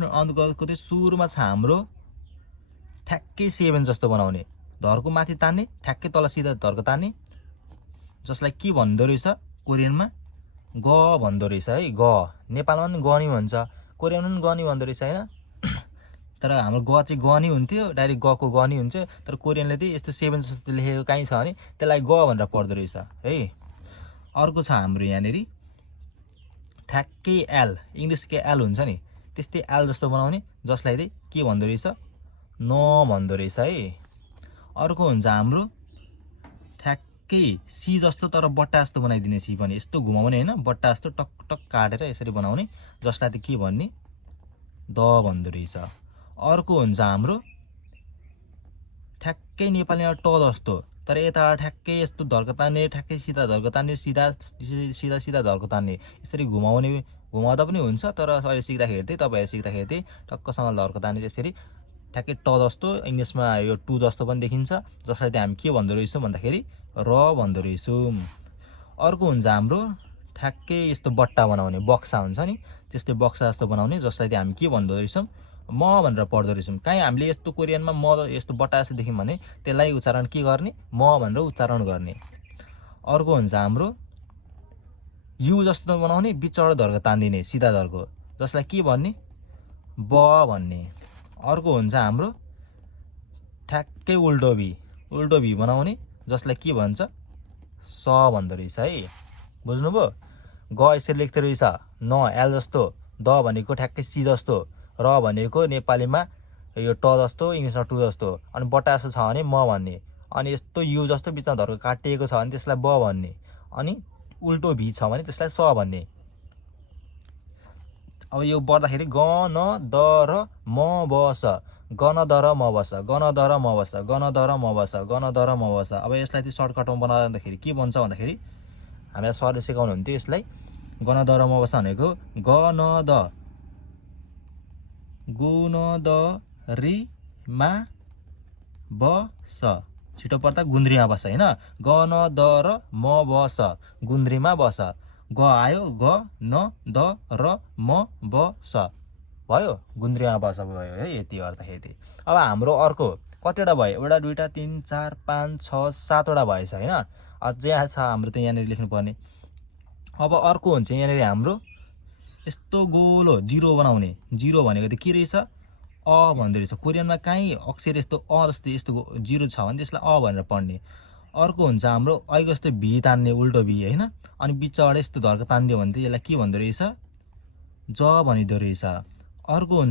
अन्तर्गतको चाहिँ सुरुमा छ हाम्रो ठ्याक्कै 7 जस्तो बनाउने, धरको माथि तान्ने, ठ्याक्कै तल सिधा धरको तान्ने, जसलाई के भन्दो रहेछ कोरियनमा ग भन्दो रहेछ है। ग नेपालमा पनि ग नै भन्छ, कोरियनमा पनि ग नै भन्दो रहेछ हैन। तर हाम्रो ग चाहिँ ग नै हुन्थ्यो, डाइरेक्ट गको ग नै हुन्छ। तर कोरियनले चाहिँ यस्तो 7 जस्तो लेखेको काहीँ छ भने त्यसलाई ग भनेर पढ्दो रहेछ है। अर्को छ हाम्रो यहाँनिर ठ्याक्कै एल, इङ्ग्लिसकै एल हुन्छ नि त्यस्तै एल जस्तो बनाउने, जसलाई चाहिँ के भन्दो रहेछ न भन्दो रहेछ है। अर्को हुन्छ हाम्रो ठ्याक्कै सी जस्तो तर बट्टा जस्तो बनाइदिने, सी पनि यस्तो घुमाउने होइन, बट्टा जस्तो टक टक काटेर यसरी बनाउने, जसलाई चाहिँ के भन्ने द भन्दो रहेछ। अर्को हुन्छ हाम्रो ठ्याक्कै नेपालीमा ट जस्तो, तर यता ठ्याक्कै यस्तो धर्को तान्ने, ठ्याक्कै सिधा धर्को तान्ने, सिधा सिधा सिधा धर्को तान्ने, यसरी घुमाउने, घुमाउँदा पनि हुन्छ। तर अहिले सिक्दाखेरि चाहिँ तपाईँहरू सिक्दाखेरि चाहिँ टक्कसँग धर्को तान्ने यसरी ठ्याक्कै ट जस्तो, इङ्ग्लिसमा यो टु जस्तो पनि देखिन्छ, जसलाई चाहिँ हामी के भन्दो रहेछौँ भन्दाखेरि र भन्दो रहेछौँ। अर्को हुन्छ हाम्रो ठ्याक्कै यस्तो बट्टा बनाउने, बक्सा हुन्छ नि त्यस्तै बक्सा जस्तो बनाउने, जसलाई चाहिँ हामी के भन्दो रहेछौँ म भनेर पढ्दो रहेछौँ। काहीँ हामीले यस्तो कोरियनमा म यस्तो बट्टा जस्तो देख्यौँ भने त्यसलाई उच्चारण के गर्ने म भनेर उच्चारण गर्ने। अर्को हुन्छ हाम्रो यु जस्तो बनाउने, बिचबाट धर्को तान्दिने, सिधा धर्को, जसलाई के भन्ने ब भन्ने। अर्को हुन्छ हाम्रो ठ्याक्कै उल्टो भी बनाउने, जसलाई के भन्छ स भन्दो रहेछ है। बुझ्नुभयो? ग यसरी लेख्दो रहेछ न एल जस्तो, द भनेको ठ्याक्कै सी जस्तो, र भनेको नेपालीमा यो ट जस्तो, इङ्ग्लिसमा टु जस्तो, अनि बट्टा जस्तो छ भने म भन्ने, अनि यस्तो यु जस्तो बिचमा धर्को काटिएको छ भने त्यसलाई ब भन्ने, अनि उल्टो भी छ भने त्यसलाई स भन्ने। अब यो पढ्दाखेरि ग न द र म बस, ग न द र म बस, ग न द र म बस, ग न द र म बस, ग न द र म बस। अब यसलाई चाहिँ सर्टकटमा बनाउँदाखेरि के भन्छ भन्दाखेरि हामीलाई सरले सिकाउनुहुन्थ्यो यसलाई ग न द र म बस भनेको ग न द गु न द रि मा बस, छिटो पर्दा गुन्द्रीमा बस होइन, ग न द र म बस, गुन्द्रीमा बस, ग आयो ग न द र म बस भयो, गुन्द्रीमा बस भयो है। यति गर्दाखेरि अब हाम्रो अर्को कतिवटा भयो, एउटा दुईवटा 3 4 5 6 7वटा भएछ होइन। अझै छ हाम्रो त यहाँनिर लेख्नुपर्ने। अब अर्को हुन्छ यहाँनिर हाम्रो यस्तो गोलो जिरो बनाउने, जिरो भनेको त के रहेछ अ भन्दो रहेछ। कोरियनमा काहीँ अक्षर यस्तो अ जस्तो यस्तो जिरो छ भने त्यसलाई अ भनेर पढ्ने। अर्को हुन्छ हाम्रो ऐको जस्तो भी तान्ने, उल्टो भी होइन, अनि बिचबाट यस्तो धर्को तानिदियो भने चाहिँ यसलाई के भन्दो रहेछ ज भनिदो रहेछ। अर्को